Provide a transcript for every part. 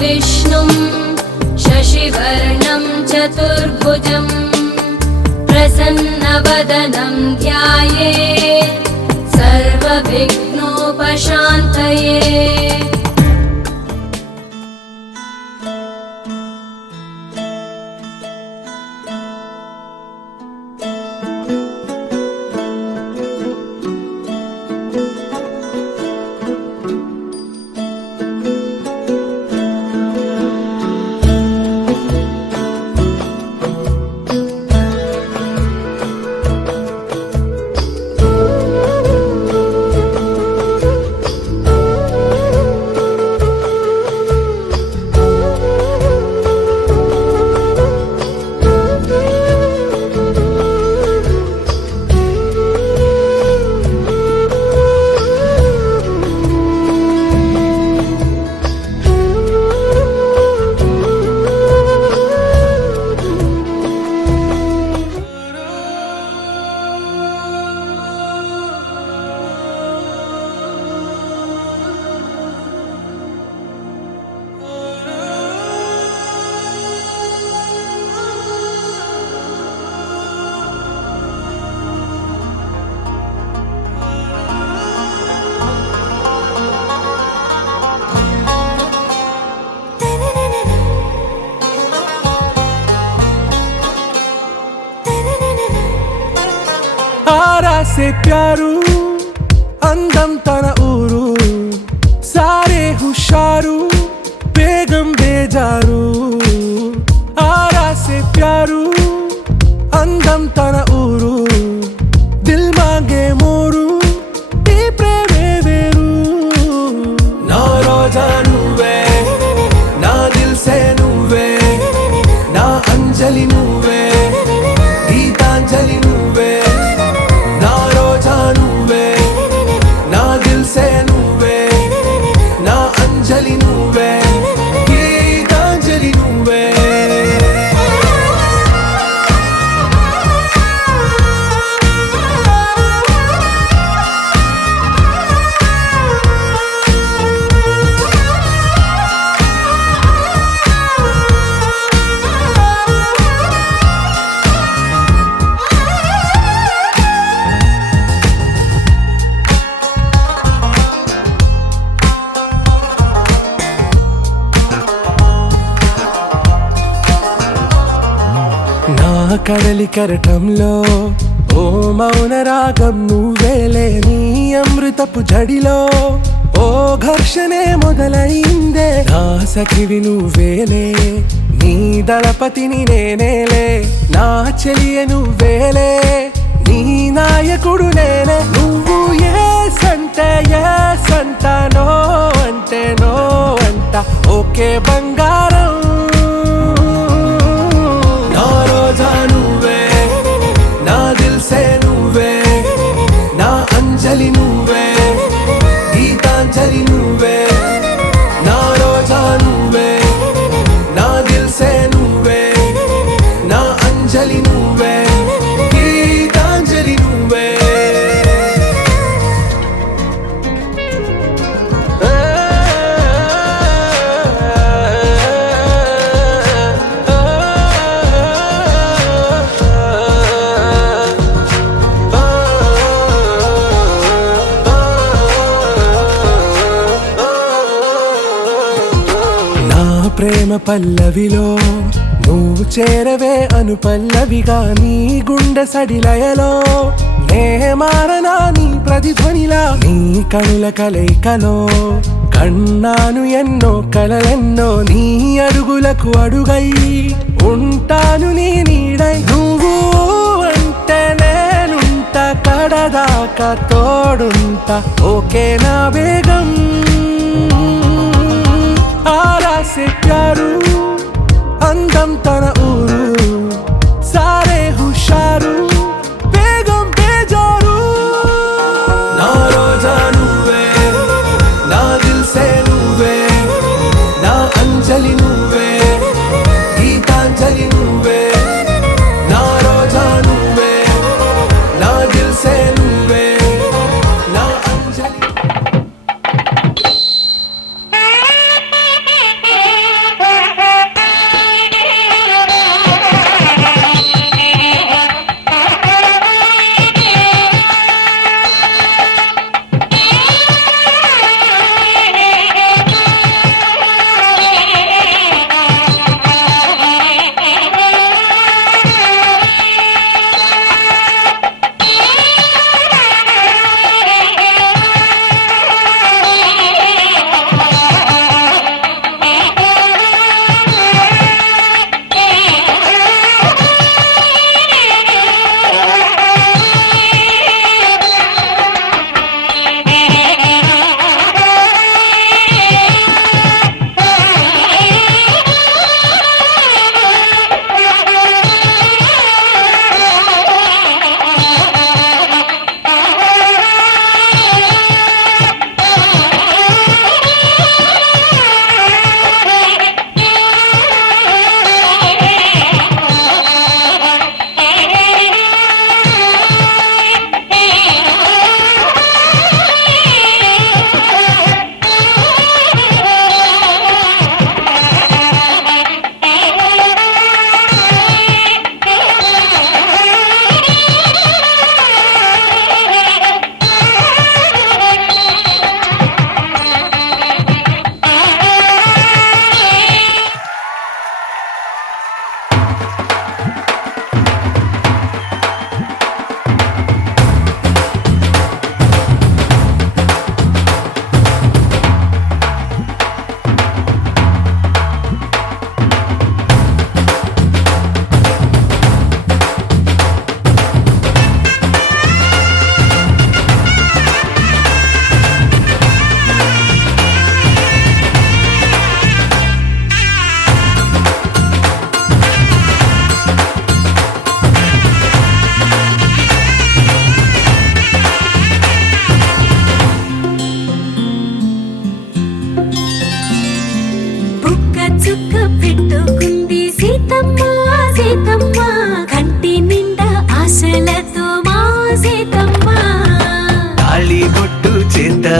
विष्णुं शशिवर्णं चतुर्भुजं प्रसन्नवदनं ध्यायेत् सर्वविघ्नोपशान्तये। आरा से प्यारू अंदम तन ऊरू सारे हुशारू बेगम बेजारू आरा से प्यारू अंदम तन ऊरू दिल मांगे मोरू टी प्रेमे वेरू ना रोजा नुवे ना दिल से नुवे ना अंजलि नुवे गीतांजलि नुवे अंजलि नुवे गीतांजलि नुवे కడలి కరటంలో ఓ మౌన రాగం నువ్వేలే నీ అమృతపు జడిలో ఓ ఘర్షణే మొదలైందే నా సఖివి నువ్వేలే నీ దళపతిని నేనేలే నా చెలియ నువ్వేలే నీ నాయకుడు నేనే నువ్వు ఏ సంట నో అంటే నో అంట ఓకే బంగారం अंजलि नुवे गीतांजलि नुवे ना रोजा नुवे ना दिल से नुवे ना अंजलि नुवे गीतांजलि नुवे ప్రేమ పల్లవిలో నువ్వు చేరవే అను పల్లవిగా నీ గుండె సడిలయలో నే మారనా నీ ప్రతిధ్వనిలా నీ కనుల కలయికలో కన్నాను ఎన్నో కలలెన్నో నీ అడుగులకు అడుగై ఉంటాను నీ నీడై నువ్వు అంటే నేనుంట కడదాకా తోడుంటా ఓకే నా బేగం आरा से प्यारू अंदम तन ऊरू सारे हुशारू बेगम बेजारू ना रोजा नुवे ना दिल से नुवे ना अंजलि नुवे गीतांजलि नुवे ना रोजा नुवे ना दिल से नुवे ना अंजलि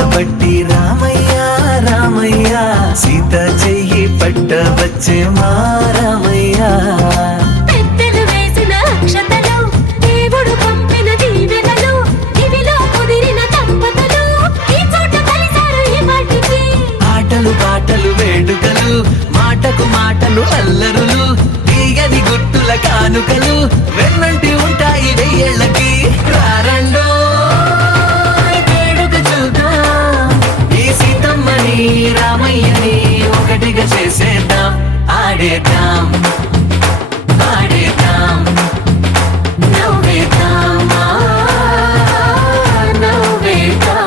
పట్టబట్టి రామయ్య రామయ్య సీత చెయ్యి పట్టవచ్చే మా రామయ్య పెద్దలు వేసిన అక్షతలు దేవుడు పంపిన దీవెనలు ఇవిలో కుదిరిన దంపతులు ఈ చోట కలిసారు ఈ వాటికి ఆటలు పాటలు వేడుకలు మాటకు మాటలు అల్లరులు తీయని గుర్తుల కానుకలు వెన్నంటి ఉంటాయి వెయ్యేళ్ళకి రారండో వేడుక చూద్దాం ఈ సీతమ్మని రామయ్యని ఒకటిగా చేసేద్దాం ఆడేద్దాం ఆడేద్దాం నవ్వేద్దాం నవ్వేద్దాం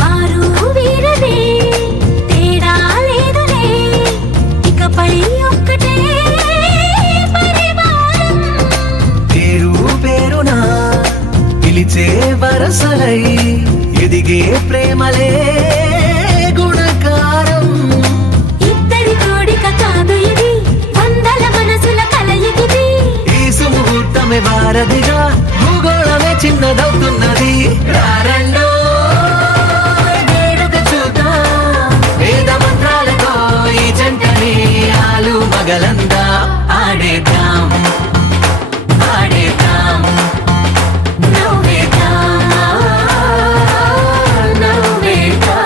వారు వీరనే తేడా లేదులే ఇకపై ఒక్కటే పరివారం పేరు పేరునా పిలిచే వరసలై ఎదిగే ప్రేమలే గుణకారం ఇద్దరి కోడిక కాదు ఇది వందల మనసుల కలయికిది ఈ సుముహూర్తమే వారధిగా భూగోళమే చిన్నదవుతున్నది రారండో వేడుక చూద్దాం వేద మంత్రాలతో ఈ జంటని ఆలు మగలందా ఆడేద్దాం ఆడేద్దాం నవ్వేద్దాం నవ్వేద్దాం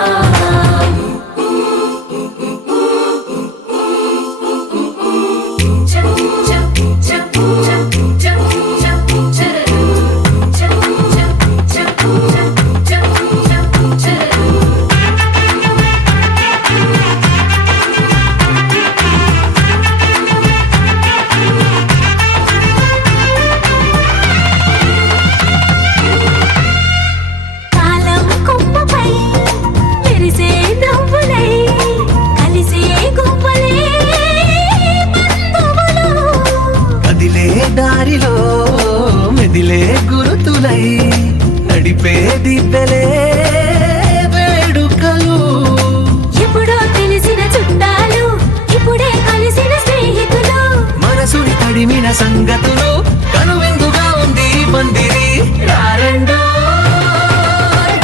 కాలం కొమ్మపై మెరిసే నవ్వులై కలిసే గువ్వలే బంధువులు కదిలే దారిలో మెదిలే గురుతులై నడిపే దిబ్బెలే వేడుకలు ఎప్పుడో తెలిసిన చుట్టాలు ఇప్పుడే కలిసిన స్నేహితులు మనసుని తడిమిన సంగతులు కనువిందుగా ఉంది ఈ పందిరి రారండో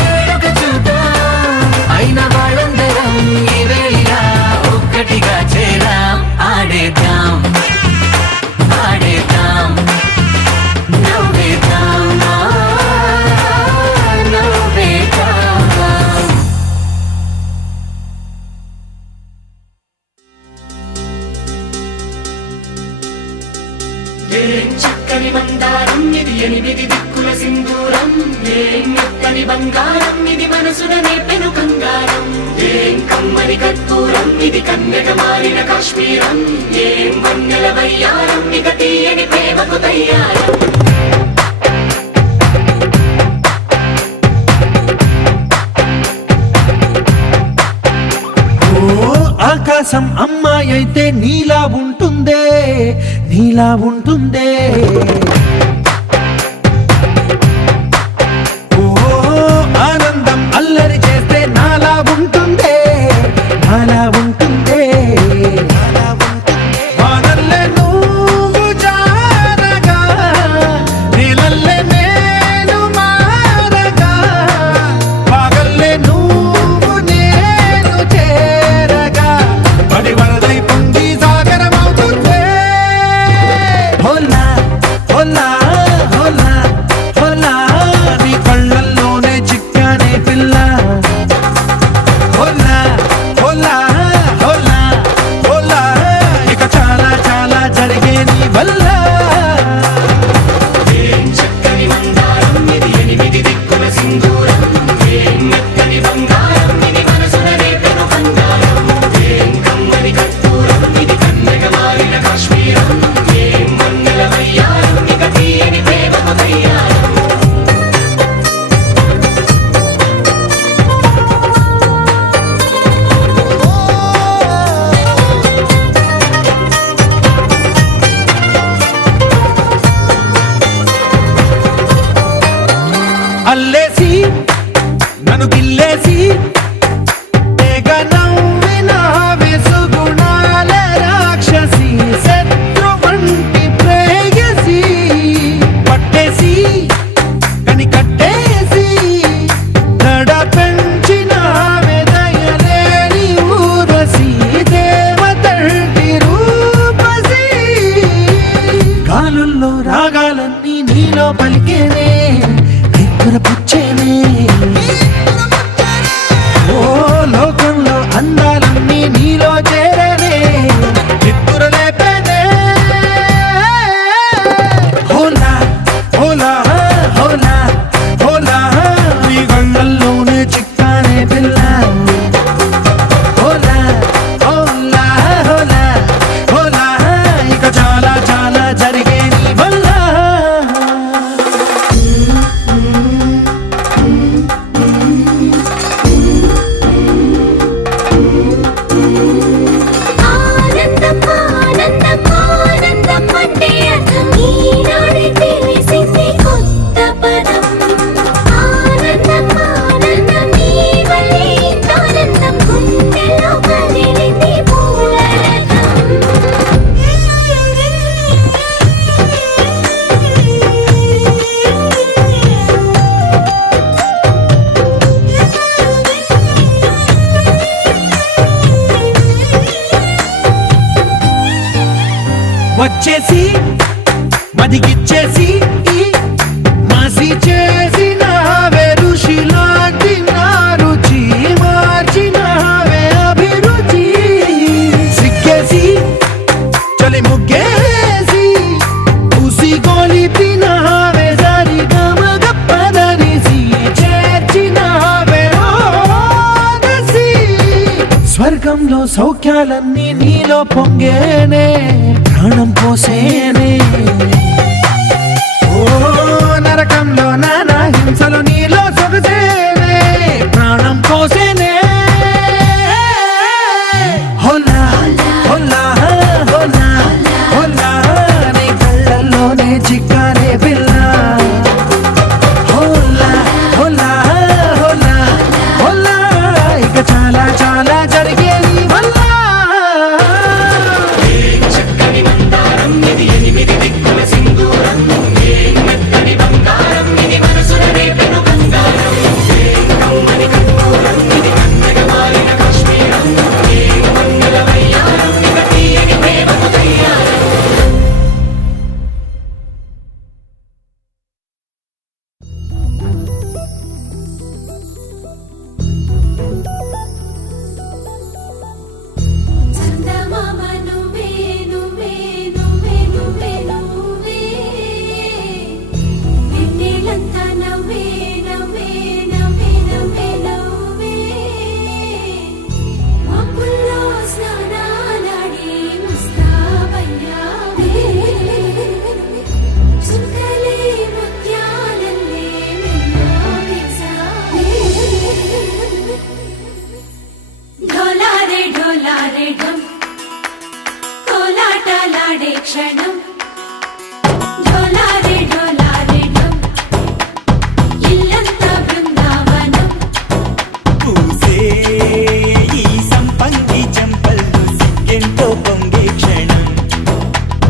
వేడుక చూద్దాం అయిన వాళ్ళందరం ఈ వేళ ఒక్కటిగా చేరాం ఆడేద్దాం ఆడేద్దాం నవ్వేద్దాం నవ్వేద్దాం ఏం చక్కని మందారం ఇది ఎనిమిది దిక్కుల సింధూరం ఏం మెత్తని బంగారం ఇది మనసున నేపెను కంగారం ఏం కమ్మని కర్పూరం ఇది కన్నెగ మారిన కాశ్మీరం ఏం వన్నెల వయ్యారం ఇక తీయని ప్రేమకు తయ్యారం ఓ ఆకాశం అమ్మాయి అయితే నీలా ఉంటుందే నీలా ఉంటుందే ఓ ఆనందం అల్లరి చేస్తే నాలా ఉంటుందే నాలా ఉంటుందే వానల్లే నువ్వు జారగా నీలల్లే నేను మారగా పగల్లే నువ్వు నేను చేరగా పడి వరదై పొంగి సాగరమవుతుందే హోలా హోలా వచ్చేసి మదిగిచ్చేసి మాసి చేసిన ఋషిలాంటి నా రుచి మార్చినవే అభిరుచి సిక్కేసి చలి ముగ్గేసి పూసి గోలిపినవే సరి గమ గప్పదనిసి చేర్చినవే ఓదసి స్వర్గంలో సౌఖ్యాలన్నీ నీలో పొంగేనే ప్రాణం పోసేనే ఓ నరకంలో నానా హింసలు నీలో సొగసేనే ప్రాణం పోసేనే హోలా హోలా హోలా హోలా నీ కళ్ళల్లోనే చిక్కారే పిల్ల హోలా హోలా హోలా హోలా ఇక చాలా చాలా జరిగే నీ వల్ల చక్కని మందారం ఇది ఎనిమిది దిక్కుల సింధూరం ఏం మెత్తని బంగారం ఇది మనసున రేపెను బంగారం ఏం కమ్మని కర్పూరం ఇది కన్నెగ మారిన కాశ్మీరం ఏం మంగళ వయ్యారం ఇక తీయని ప్రేమకు తయ్యారం చందమామ నువ్వే నువ్వే నువ్వే నువ్వే నువ్వే వెన్నెలంతా నవ్వే నవ్వే నవ్వే నవ్వే నవ్వే మబ్బుల్లో స్నానాలాడి ముస్తాబయ్యావే చుక్కలే ముత్యాలల్లే మెన్నావేశావే ఢోలారే ఢోలారే ఢం కోలాటలాడే క్షణం ఢోలారే ఢోలారే ఢం ఇల్లంతా బృందావనం పూసే ఈ సంపంగి చెంపల్లో సిగ్గెంతో పొంగే క్షణం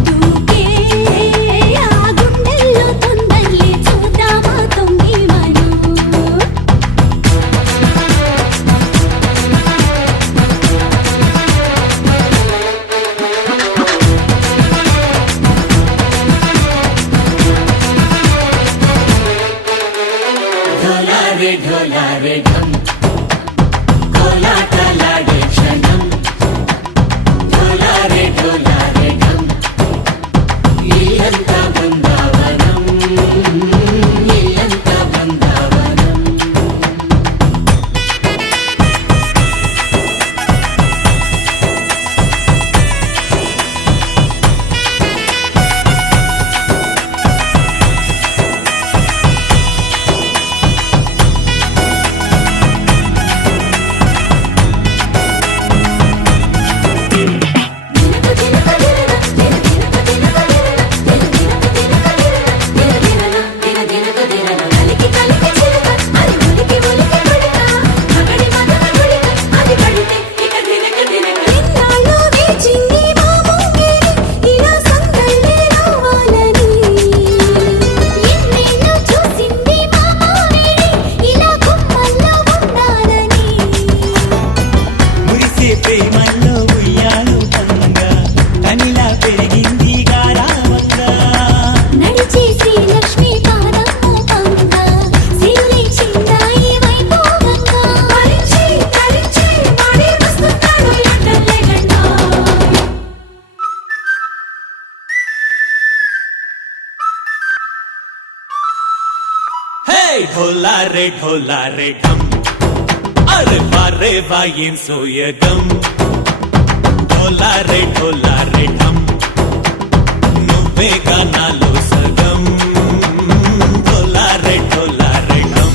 దూకే ఆ గుండెల్లో తొందల్లి చూద్దామా తొంగి మనం ఢోలారే ఢోలారే ఢం కోలాటలాడే క్షణం ఢోలారే ఢోలారే ఢం ఇల్లంతా బృందావనం ఇల్లంతా బృందావనం మురిసే ప్రేమల్లో ఉయ్యాలు పంగా కనిలా పెరిగింది గారావంగా నడిచే శ్రీలక్ష్మి పాదమ్మ పంగ సిరులి చిందాయి వైభోగంగా పరిచి తరిచి వాడి వస్తున్నాడు ఎండలే గండా హే ఢోలారే ఢం అరే వారే వాయేం సోయగం ఢోలారే ఢం నువ్వే గానాలో సగం ఢోలారే ఢం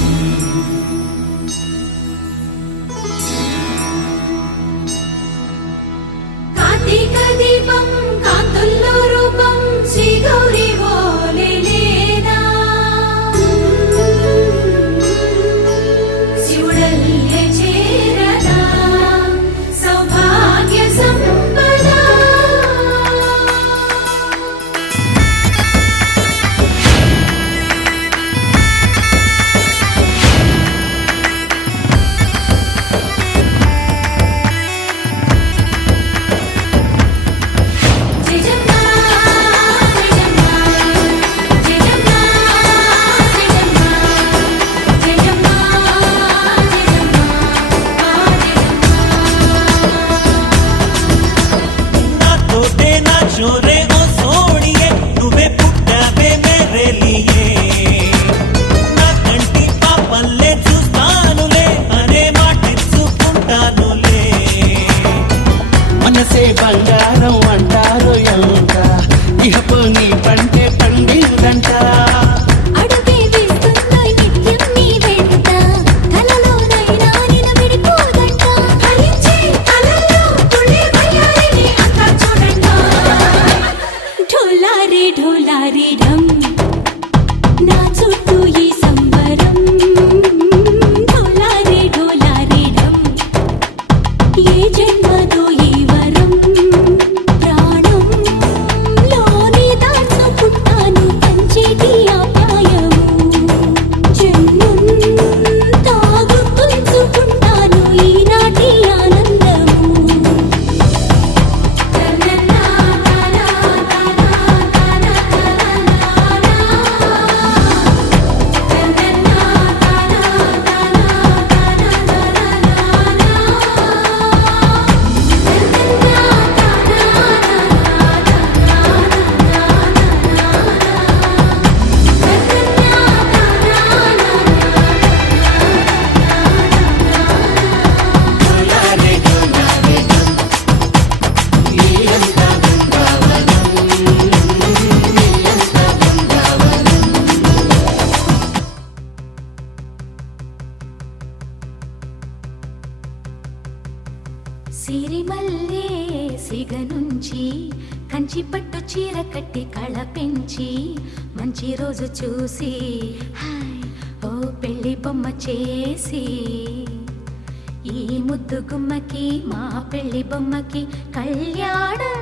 కార్తీక దీపం కాంతుల్లో రూపం శ్రీ గౌరీ ఓలే లేదా శివుడల్లే చేరదా సౌభాగ్య సంపద డోలారిడం నా చుట్టూ ఈ సంబరం డోలారే డోలారిడం ఏ జన్మదో ఈ వరం ప్రాణం లోని దాచుకుంటాను కంచేటి ఆప్యాయము జన్మం తాగుతుంచుకుంటాను ఈనాటి ఆనందము సిరిమల్లే సిగ నుంచి కంచి పట్టు చీర కట్టి కళ పెంచి మంచి రోజు చూసి హాయ్ ఓ పెళ్లి బొమ్మ చేసి ఈ ముద్దు గుమ్మకి మా పెళ్లి బొమ్మకి కళ్యాణం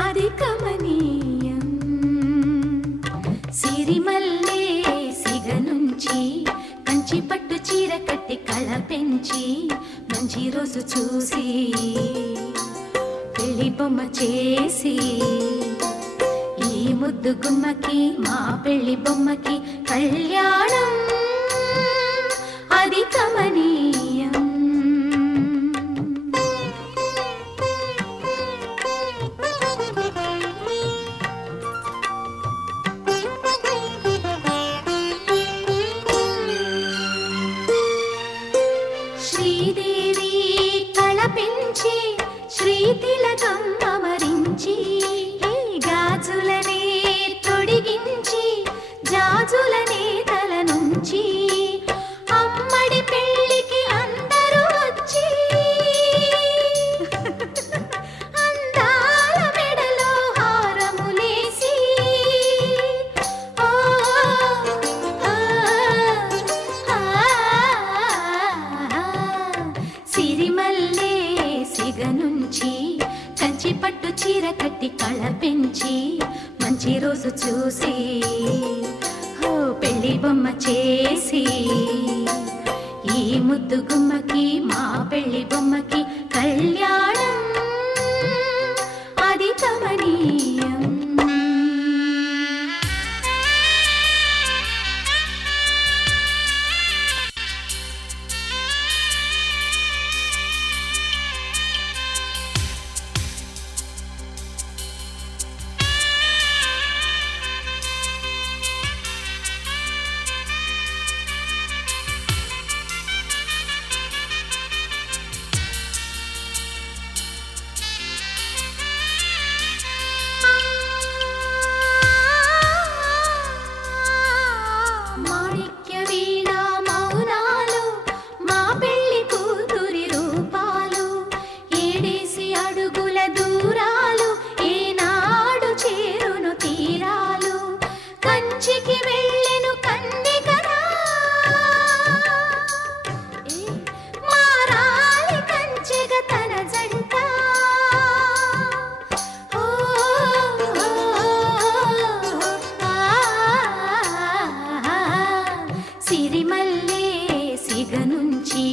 అది కమనీయం సిరిమల్లే సిగ నుంచి కంచి పట్టు చీర కట్టి కళ పెంచి మంచి రోజు చూసి పెళ్లి బొమ్మ చేసి ఈ ముద్దు గుమ్మకి మా పెళ్లి బొమ్మకి కళ్యాణం అది కమనీయం శ్రీదేవి కళ పెంచి శ్రీతిలకం అమరించి గాజులనే తొడిగించి జాజులనే తల నుంచి అమ్మడి పెళ్ళికి అందరూ వచ్చి అందాల మెడలో హారములేసి సిరిమల్లే సిగ నుంచి కంచి పట్టు చీర కట్టి కళ పెంచి మంచి రోజు చూసి ఓ పెళ్లి బొమ్మ చేసి ఈ ముద్దు గుమ్మకి మా పెళ్లి బొమ్మకి కళ్యాణం అది కమనీయం మాణిక్య వీణ మౌనాలు మా పెళ్లి కూతురి రూపాలు ఏడేసి అడుగుల దూరాలు ఏనాడు చేరును తీరాలు కంచికి వెళ్ళెను కన్నికరా మారాలి కంచెగ తన జంట సిరిమల్లే సిగ నుంచి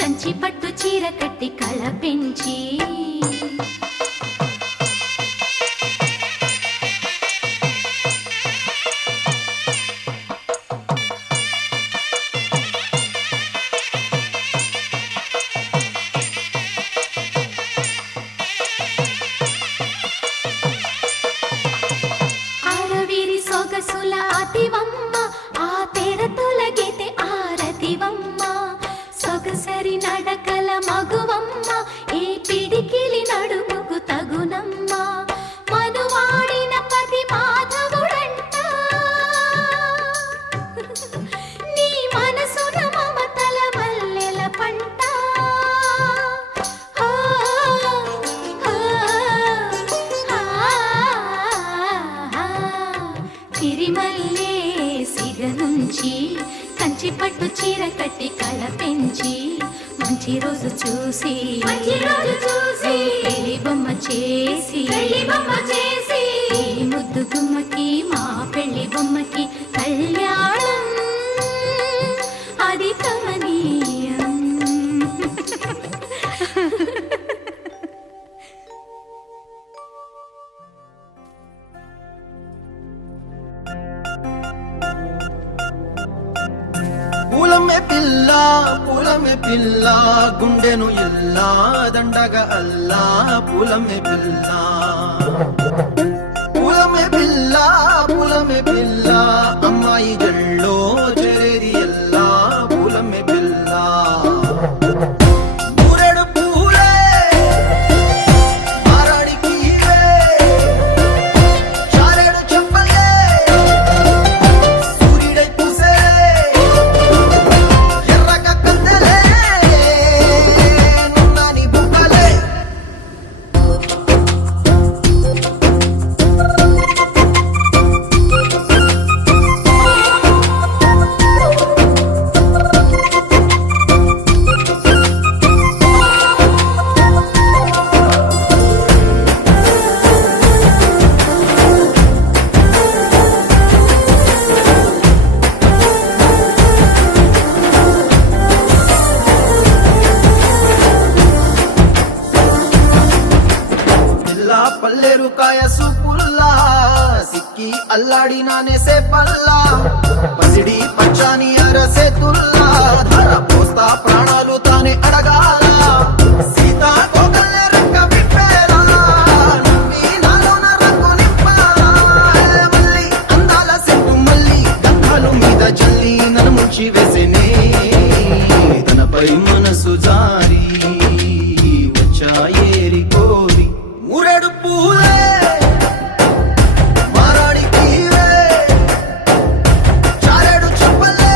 కంచి పట్టు చీర కట్టి కళ పెంచి మంచి రోజు చూసి పెళ్లి బొమ్మ చేసి ఈ ముద్దు గుమ్మకి మా పెళ్లి బొమ్మకి కళ్యాణం అది కమనీయం. పూలమే పిల్ల గుండెను ఇల్లా దండగా అల్లా పూలమే పిల్ల అమ్మాయి జల్లో చేరేది ఎల్లా పూలమే పిల్ల మూరెడు పూలే మారాడికి చారెడు చెప్పలే సూర్యుడై పూసే ఎర్రగా కందలే నున్నాని బుక్కలే పల్లేరు కాయ సూపుల్లా సిక్కి అల్లాడి నానేసే పల్లా పసిడి పచ్చాని అరసే తుల్లా ధర పోస్తా ప్రాణాలు తానే అడగాల సీతా కోకల్లే రెక్క విప్పేలా నవ్వి నాలోన రంగు నింపాలా మళ్ళీ అందాల సెట్టు మళ్ళీ గంధాలు మీద జల్లి నన్ను ముంచి వేసేనే తనపై మనసు జారి వచ్చాయేరి కోరి మూరెడు పూలే మారాడికి చారెడు చెప్పలే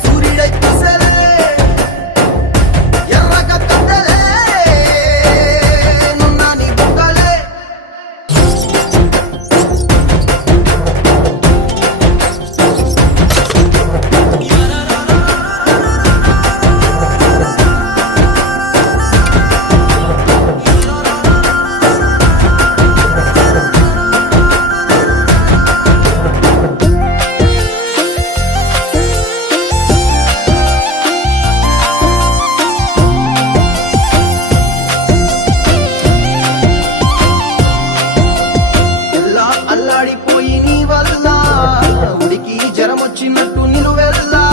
సూర్యుడై పూసలే ఎర్రగా కందలే నున్నాని బుక్కలే ఎల్లా అల్లాడిపోయి నీ వల్ల ఉడికి జరమొచ్చినట్టు నిలువెల్లా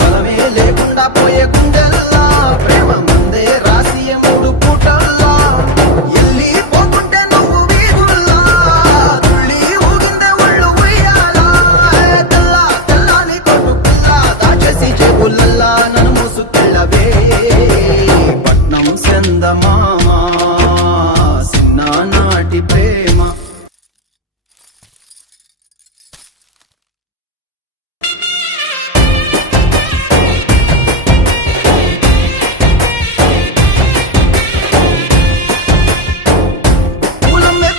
బలమే లేకుండా పోయే గుండెల్లా ప్రేమ ముందే రాసియే మూడు పూటల్లా ఎల్లి పోతుంటే నువ్వు వీధుల్లా తుళ్ళి ఊగిందే ఒళ్ళు ఉయ్యాలా తెల్లని కొట్టు పిల్ల దాచేసి జేబులల్లా నన్ను మూసుకెళ్ళవే పట్నం చందమామ చిన్ననాటి ప్రేమ పూలమ్మే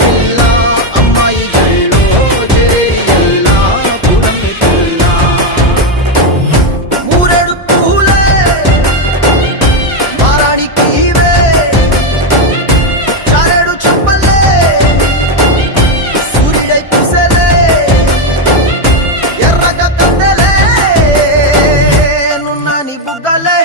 పిల్ల అమ్మాయి జల్లో చేరియల్లా పూలమ్మే పిల్ల మూరెడు పూలే మారాడికి చారెడు చెప్పలే సూర్యుడై పూసలే ఎర్రగా కందలే నున్నాని బుగ్గలే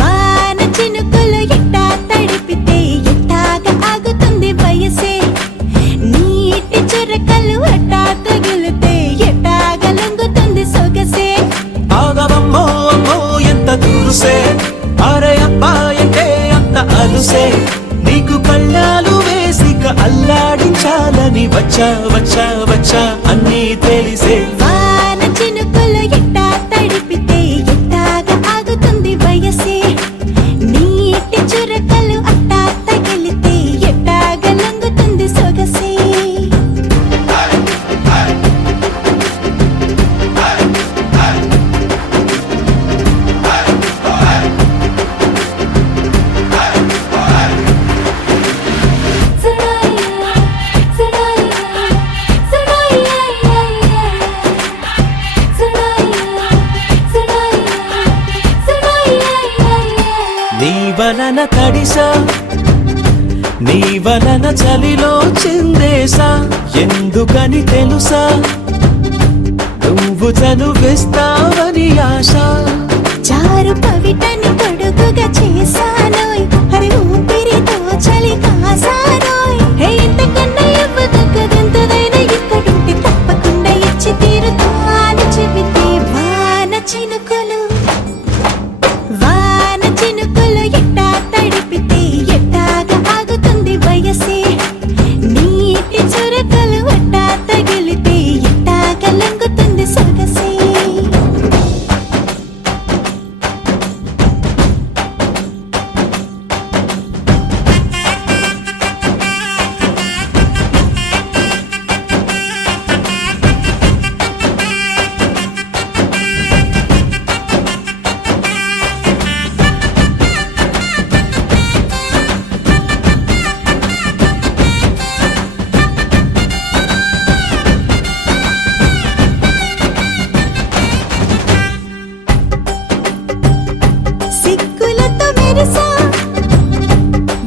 వాన చినుకులు ఎట్టా తడిపితే ఎట్టాగా ఆగుతుంది వయసే నీటి చురకలు అట్టా తగిలితే ఎట్టాగా లొంగుతుంది సొగసే ఆగవమ్మో అమ్మో ఎంత దూరుసే అరే అబ్బాయంటే అంత అలుసే నీకు కళ్ళాలు వేసిక అల్లాడించాలని వచ్చా వచ్చా వచ్చా అన్నీ తెలిసే వాన చినుకులు ఎట్టా తడిపితే ఎట్టాగా ఆగుతుంది వయసే నీటి చురకలు అట్టా తగిలితే ఎట్టాగా లొంగుతుంది సొగసే వలన తడిసా నీ వలన చలిలో చిందేసా ఎందుకని తెలుసా నువ్వు చనువిస్తావని ఆశ చారు పవిటని పొడుగుగా చేశానోయ్ హరి ఊపిరితో చలి కాసానోయ్ హే ఇంతకన్నా ఇవ్వదగ్గదెంతదైనా ఇక్కడుంటే తప్పకుండా ఇచ్చి తీరుతాను చెబితే వాన చినుకులు ఎట్టా తడిపితే ఎట్టాగా ఆగుతుంది వయసే నీటి చురకలు అట్టా తగిలితే ఎట్టాగా లంగుతుంది సొగసే సిగ్గులతో మెరిసా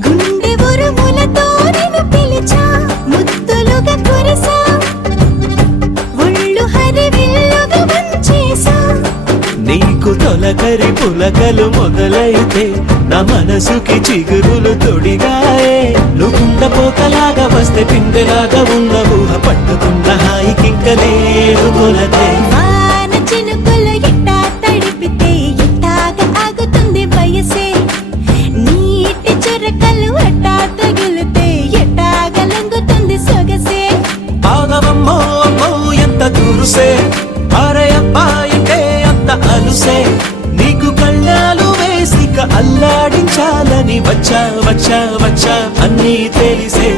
గుండె ఉరుములతో నిన్ను పిలిచా ముద్దులుగా కురిసా ఒళ్ళు హరివిల్లుగా వంచేసా నీకు తొలకరి పులకలు మొదలైతే నా మనసుకి చిగురులు తొడిగాయే నువ్వుండ పోకలాగా వస్తే పిందెలాగా ఉన్న ఊహ పట్టుకున్న హాయికింక లేదు కొలతే వాన చినుకులు ఎట్టా తడిపితే ఎట్టాగా ఆగుతుంది వయసే నీటి చురకలు అట్టా తగిలితే ఎట్టాగా లంగుతుంది సొగసే ఆగవమ్మో అమ్మో ఎంత దూరుసే అరే అబ్బాయంటే అంత అలుసే నీకు కళ్ళాలు వేసిక అల్లాడించాలని వచ్చా వచ్చా వచ్చా అన్నీ తెలిసే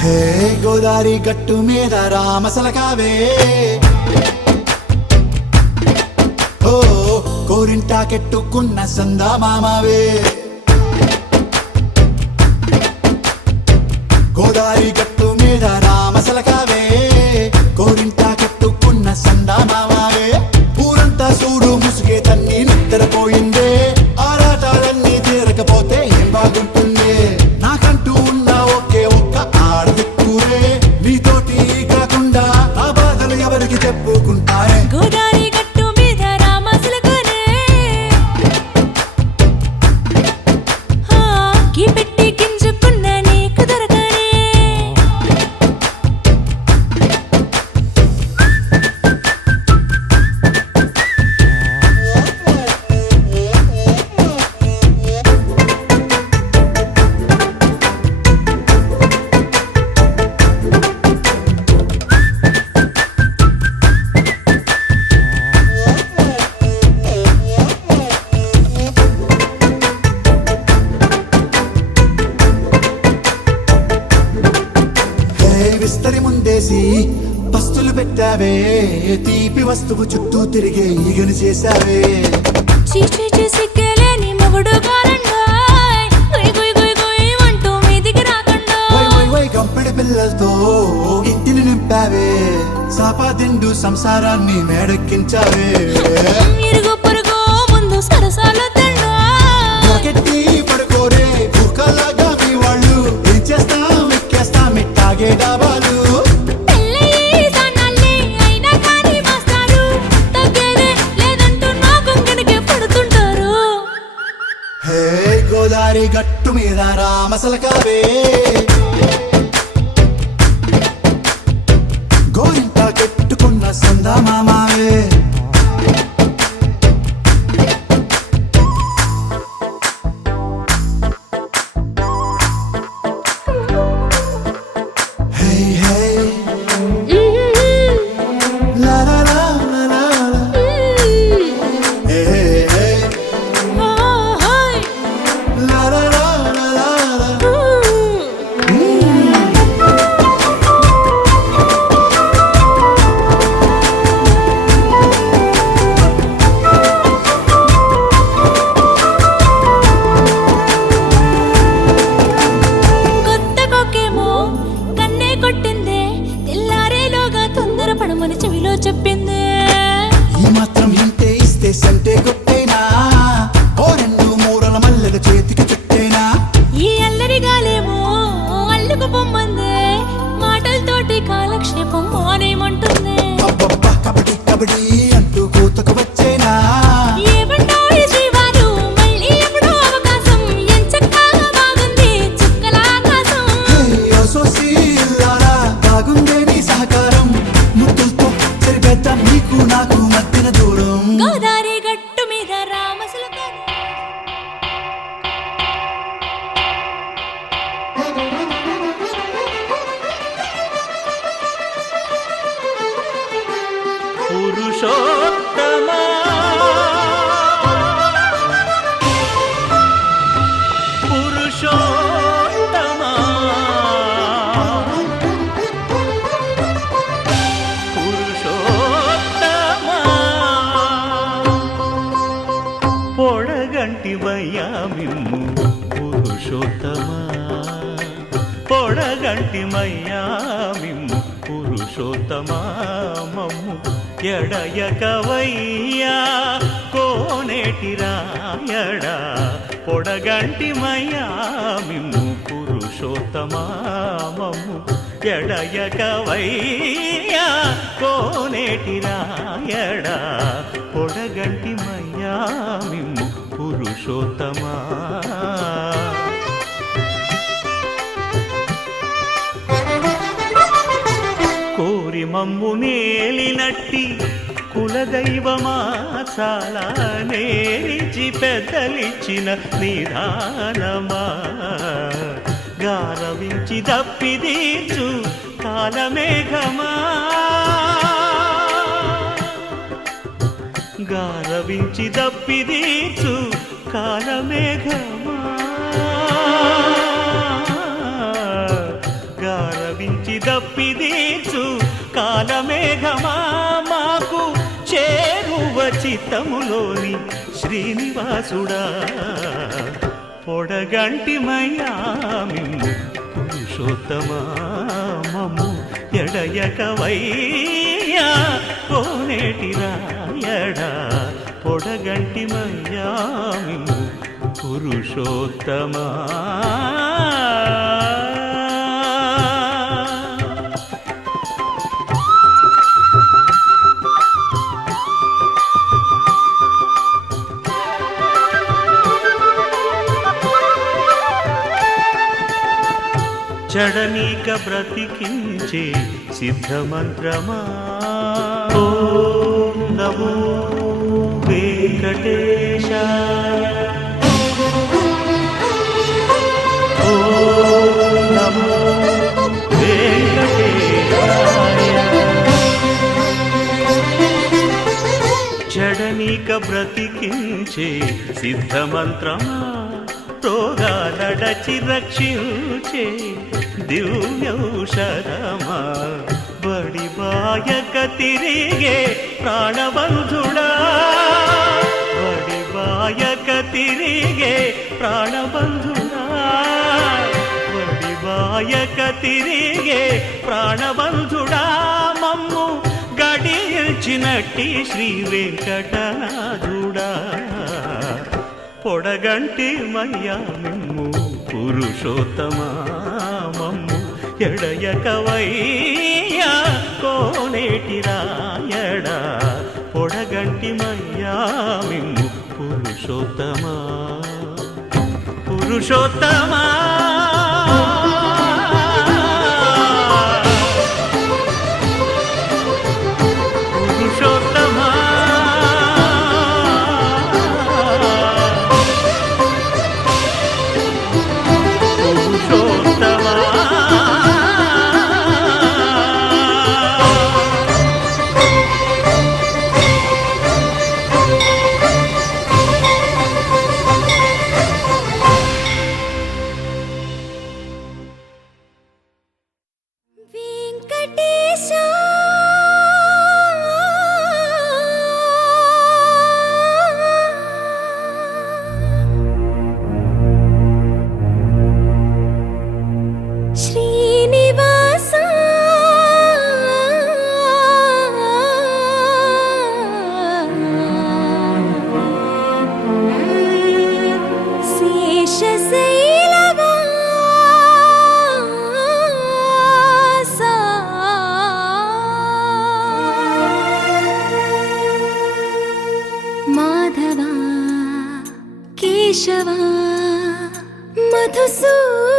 హే గోదారి గట్టు మీద రామసలకావే ఓ కోరింటాకెట్టుకున్న సందా మామావే గోదారి గట్టు మీద రామసలకావే కోరింటాకెట్టుకున్న సందా మామావే ఊరంతా చూడు ముసుగే తన్ని నిద్రపోయిందే ఆరాటాలన్నీ తీరకపోతే ఏం బాగుంటుంది నాకంటూ ఉన్న ఒకే ఒక్క ఆడదిక్కురే నీతోటి కాకుండా ఆ బాధలు ఎవరికి చెప్పుకుంటారే గోదారి గట్టు మీద రామసలకునే కీ పెట్టి గింజుకున్న నీకు దొరకనే విస్తరి ముందేసి పస్తులు పెట్టావే తీపి వస్తువు చుట్టూ తిరిగే ఈగను చేశావే చీచి సిగ్గలేని మొగుడు గారండాయ్ గుయ్ గుయ్ గుయ్ గుయ్ అంటూ మీదికి రాకండా వై వై వై గంపెడి పిల్లలతో ఇంటిని నింపావే సాపాదిండు సంసారాన్ని మేడెక్కించావే ఇరుగు పొరుగు ముందు సరసాలు తండా నాకెట్టి పడుకోరే కుక్కలాగా మీ వాళ్ళు ఏం చేస్తాం ఎక్కేస్తాం ఇట్టాగే డాబాలు హే గోదారి గట్టు మీద రామసలకావే గోరింట కెట్టుకున్న సందా మామావే పొడగంటిమయ్యా మిమ్ము పురుషోత్తమా పొడగంటిమయ్యా మిమ్ము పురుషోత్తమా మమ్ము ఎడయకవయ్యా కోనేటి రాయడా పొడగంటిమయ్యా మిమ్ము పురుషోత్తమా మమ్ము ఎడయకవయ్యా కోనేటి రాయడా పొడగంటిమయ్యా మిమ్ము పురుషోత్తమా కోరి మమ్ము నేలినట్టి కులదైవమా చాలా నేరిచి పెద్దలిచ్చిన నిదానమా గారవించి దప్పిదీర్చు కాలమేఘమా గారవించి దప్పిదీర్చు కాలమేఘమా గారవించి దప్పిదీర్చు కాలమేఘమా మాకు చేరువ చిత్తములోని శ్రీనివాసుడా పొడగంటిమయ్యా మిమ్ము పురుషోత్తమా మమ్ము ఎడయకవయ్యా కోనేటి రాయడా పొడగంటిమయ్యా మిమ్ము పురుషోత్తమా చడనీక బ్రతికించే సిద్ధమంత్రమా ఓం నమో వెంకటేశాయ ఓం నమో వెంకటేశాయ చడనీక బ్రతికించే సిద్ధమంత్రమా రోగాలడచి రక్షించే దివ్యౌషధమా బడిబాయక తిరిగే ప్రాణబంధుడా బడిబాయక తిరిగే ప్రాణబంధుడా బడిబాయక తిరిగే ప్రాణబంధుడా మమ్ము గడిచినట్టి శ్రీ వెంకటనాథుడా పొడగంటి మయ్యా మిమ్ము పురుషోత్తమా మమ్ము ఎడయకవయ్యా కోనేటి రాయడా పొడగంటి మయ్యా మిమ్ము పురుషోత్తమా పురుషోత్తమా పురుషోత్తమా కేశవా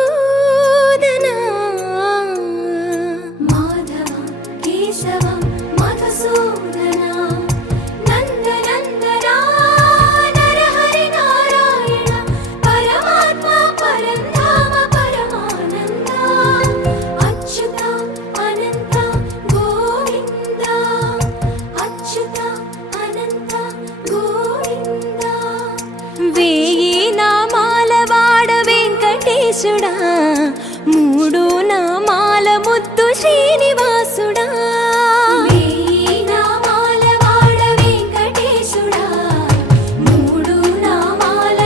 మధుసూదనా మాధవ కేశవ మధుసూదనా నందనందనా నరహరి నారాయణ పరమాత్మ పరంధామ పరమానంద అచ్యుత అనంత గోవింద అచ్యుత అనంత గోవింద వేయి నామాల వాడ వెంకటేశుడా మూడు నామాల ముద్దు శ్రీనివాసుడా వేయి నామాల వాడ వెంకటేశుడా మూడు నామాల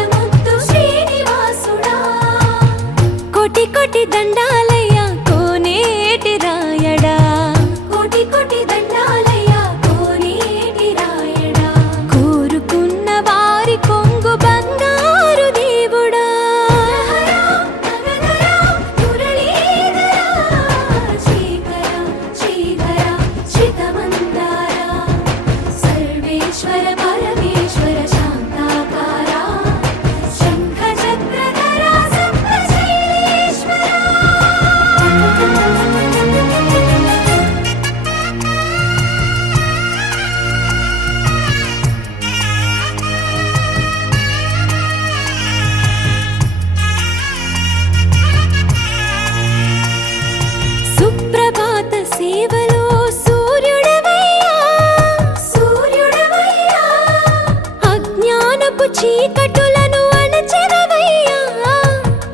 చీకటులను అణచెదవయ్యా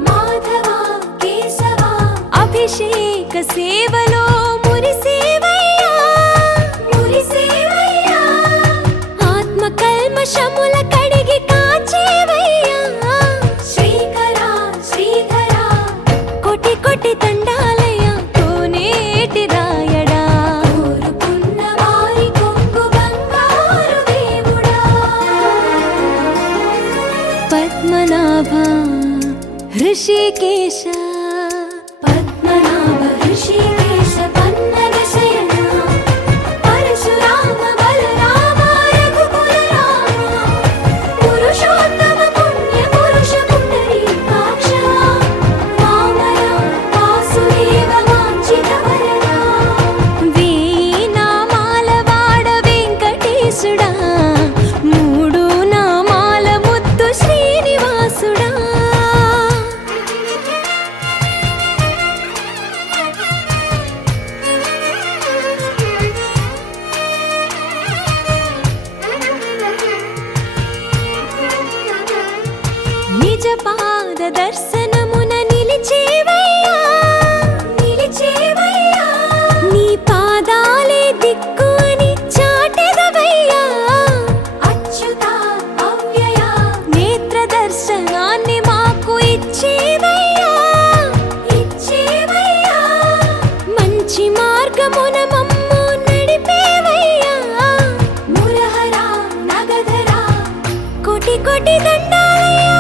మాధవ కేశవ అభిషేక సేవలో మురిసేవయ్యా మురిసేవయ్యా ఆత్మ కల్మషముల కడిగి కాచేవయ్యా శ్రీకర శ్రీధర కోటి కోటి దండాలయ్యా కోనేటి రాయడా కోరుకున్న వారి కొంగు బంగారు దేవుడా పద్మనాభ హృషికేశ పద్మనాభ హృషికేశ పన్నగ శయన పరశురామ బలరామ రఘుకుల రామ పురుషోత్తమ పుణ్య పురుష పుండరీకాక్ష వామన వాసుదేవ వాంఛిత వరదా వేయి నామాల వాడ వెంకటేశుడా మూడు నామాల ముద్దు శ్రీనివాసుడా నిజ పాద దర్శనమున నిలిచేవయ్యా నిలిచేవయ్యా నీ పాదాలే దిక్కు అని చాటెదవయ్యా అచ్యుత అవ్యయ నేత్ర దర్శనాన్ని మాకు ఇచ్చేవయ్యా ఇచ్చేవయ్యా మంచి మార్గమున మమ్ము నడిపేవయ్యా మురహర నగధర కోటి కోటి దండాలయ్యా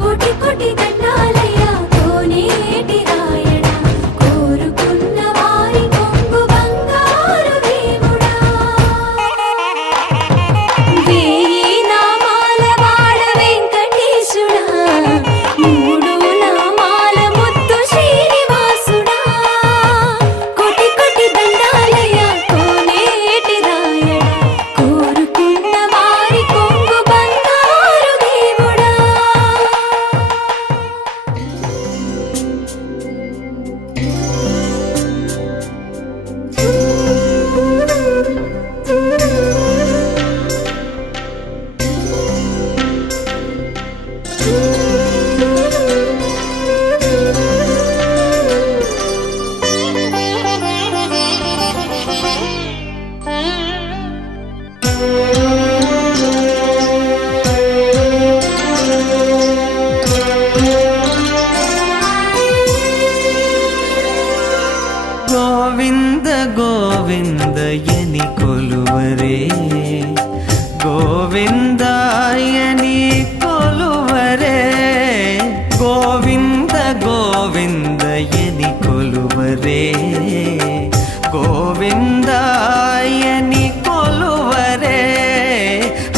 కోటి కోటి దండాలయ్యా కోనేటి రాయడా కోరుకున్న వారి కొంగు బంగారు దేవుడా వేయి నామాల వాడ వెంకటేశుడా మూడు నామాల ముద్దు శ్రీనివాసుడా కోటి కోటి దండాలయ్యా కోనేటి రాయడా కోరుకున్న వారి కొంగు బంగారు దేవుడా గోవింద గోవిందయని కొలువరే గోవిందాయని కొలువరే గోవింద గోవిందయని కొలువరే గోవిందాయని కొలువరే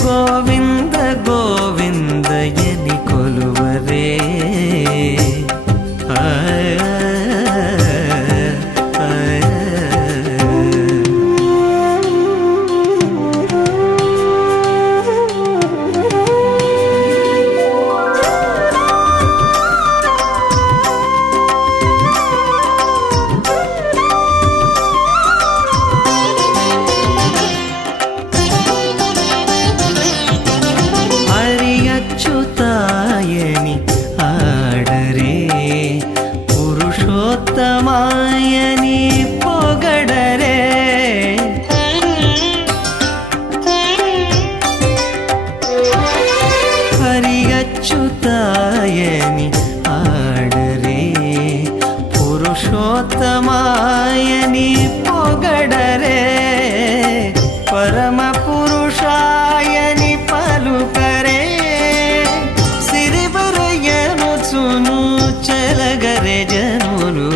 గోవింద గోవిందయని కొలువరే హరియచ్యుతాయని ఆడరే పురుషోత్తమాయని పొగడరే హరియచ్యుతాయని ఆడరే పురుషోత్తమాయని పొగడరే పరమ పురుషాయని పలుకరే సిరివరయనుచును చెలగరే జనులు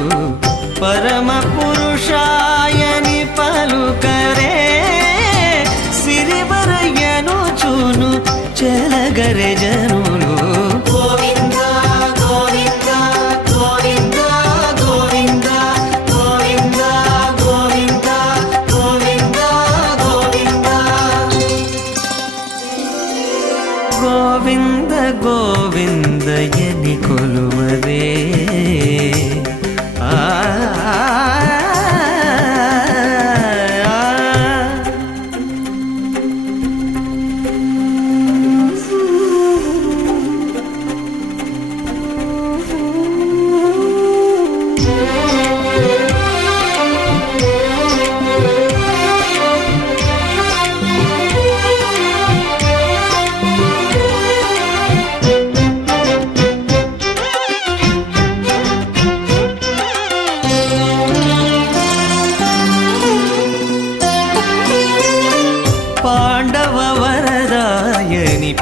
పరమ పురుషాయని పలుకరే సిరివరయనుచును చెలగరే జనులు గోవింద గోవింద గోవింద గోవింద గోవింద గోవింద గోవింద గోవింద గోవింద గోవిందయని కొలువరే ఆ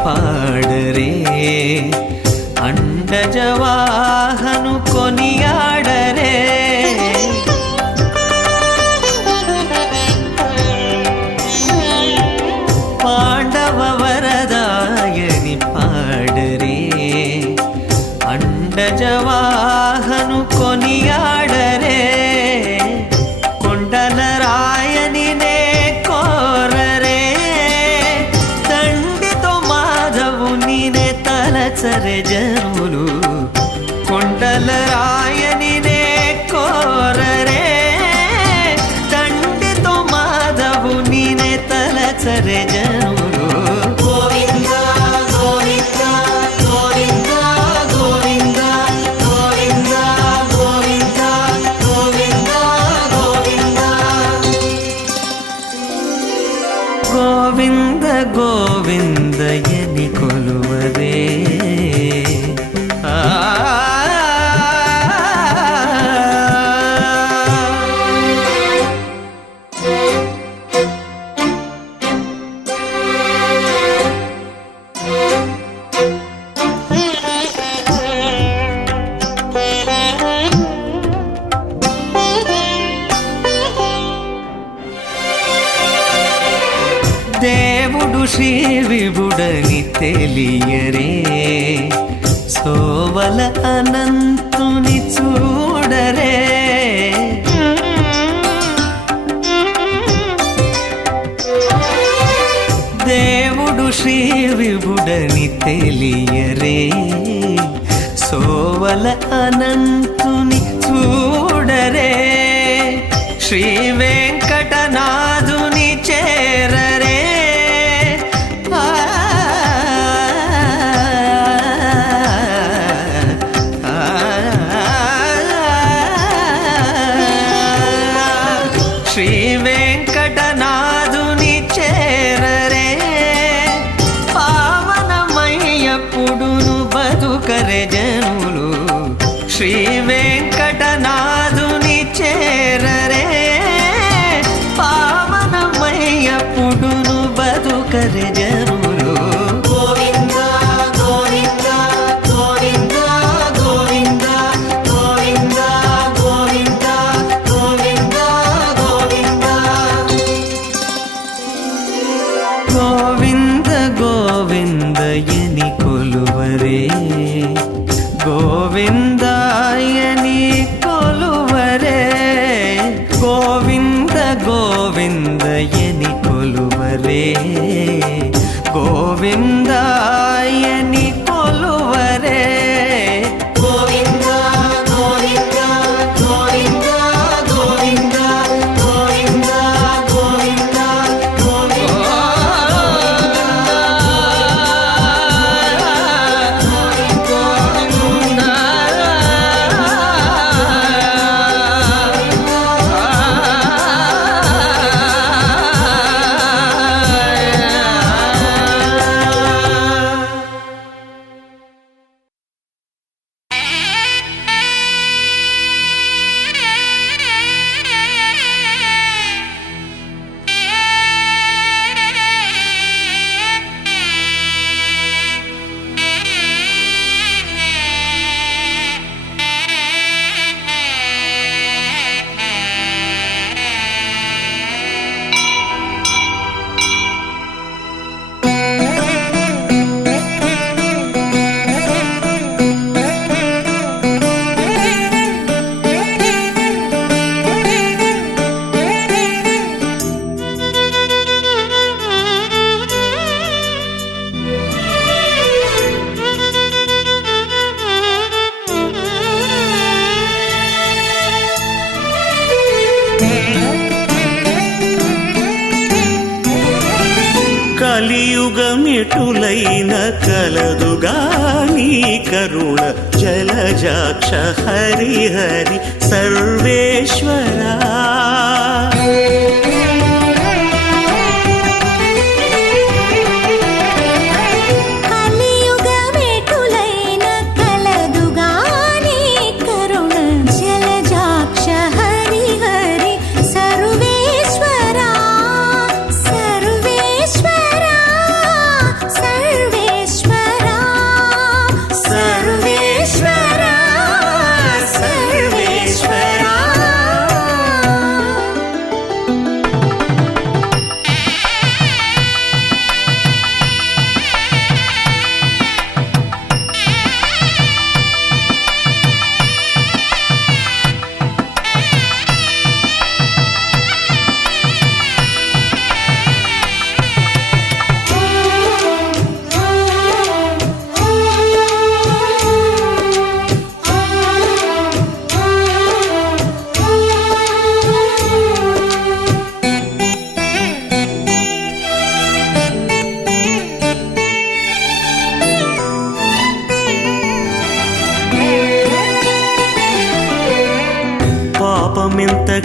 పాడరే అండజవాహను కొనియాడరే పాండవ వరదాయని పాడరే అండజవాహను కొనియాడరే కొండల రాయని నే కోరరే తండ్రితో మాధవుని నే తలచరే జనులు కొండల రాయని నే కోరరే తండ్రితో మాధవుని నే తలచరే జనులు గోవింద గోవిందయని కొలువరే దేవుడు శ్రీ విభుడని తెలియరే సోవల అనంతుని చూడరే దేవుడు శ్రీ విభుడని తెలియరే సోవల అనంతుని చూడరే శ్రీ వెంకటనాథుని చేరరే శ్రీ వెంకటనాథుని చేరరే పావనమయ్యప్పుడును బతుకరే జనులు శ్రీ వెంకటనాథుని చేరరే పావనమయ్యప్పుడును బతుకరే జనులు గోవింద గోవింద గోవింద గోవింద గోవింద గోవింద గోవింద గోవింద గోవిందయని కొలువరే గోవిందాయని కొలువరే గోవింద గోవిందయని కొలువరే గోవిందాయని కొలువరే గోవింద గోవింద గోవింద గోవింద గోవింద గోవింద కలియుగమిటులైన కలదుగాని కరుణ జలజాక్ష హరి హరి సర్వేశ్వరా సర్వేశ్వరా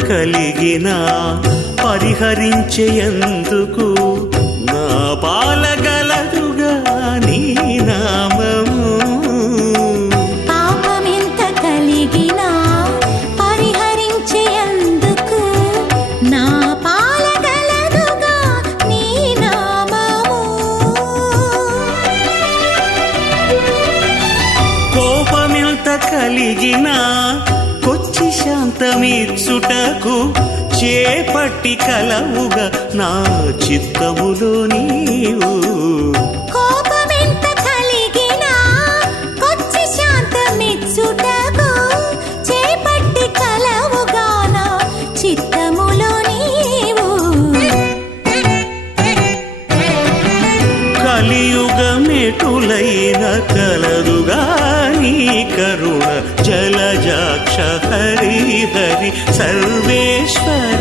కలిగిన పరిహరించేందుకు నా పాలగలదుగా నీ నామము. పాపమెంత కలిగినా పరిహరించేందుకు నా పాలగలదుగా నీ నామము. కోపమెంత కలిగినా కొచ్చి శాంతమిచ్చుటకు చేపట్టి కలవుగా నా చిత్తములో నీవు. కోపమెంత కలిగినా కొచ్చి శాంతమిచ్చుటకు చేపట్టి కలవుగా నా చిత్తములో నీవు. కలియుగమెటులైన కలదుగా నీ కరుణ జలజాక్ష హరి హరి సర్వేశ్వర